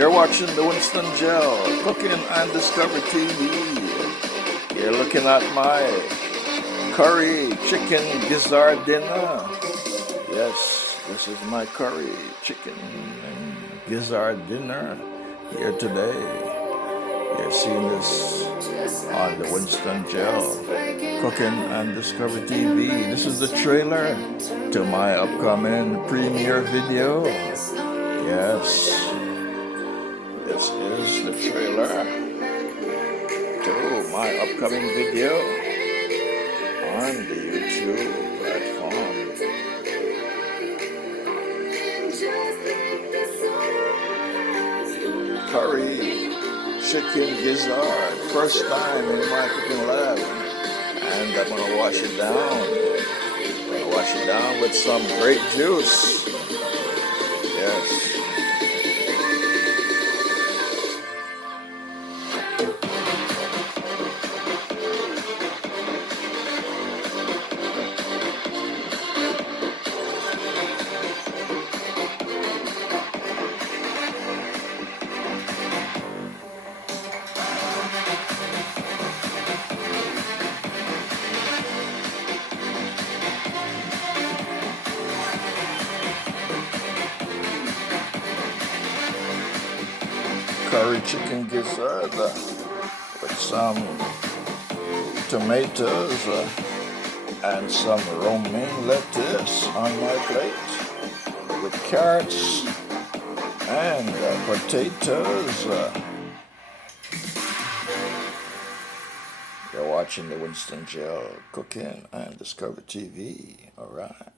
You're watching the Winston Gel Cooking and Discovery TV. You're looking at my curry chicken gizzard dinner. Yes, this is my curry chicken and gizzard dinner here today. You're seeing this on the Winston Gel Cooking and Discovery TV. This is the trailer to my upcoming premiere video. Yes, this is the trailer to my upcoming video on the YouTube platform. Curry chicken gizzard, first time in my cooking lab, and I'm gonna wash it down. With some grape juice. Yes. Curry chicken gizzard with some tomatoes and some romaine lettuce on my plate with carrots and potatoes. You're watching the Winston Gel Cooking and Discovery TV. All right.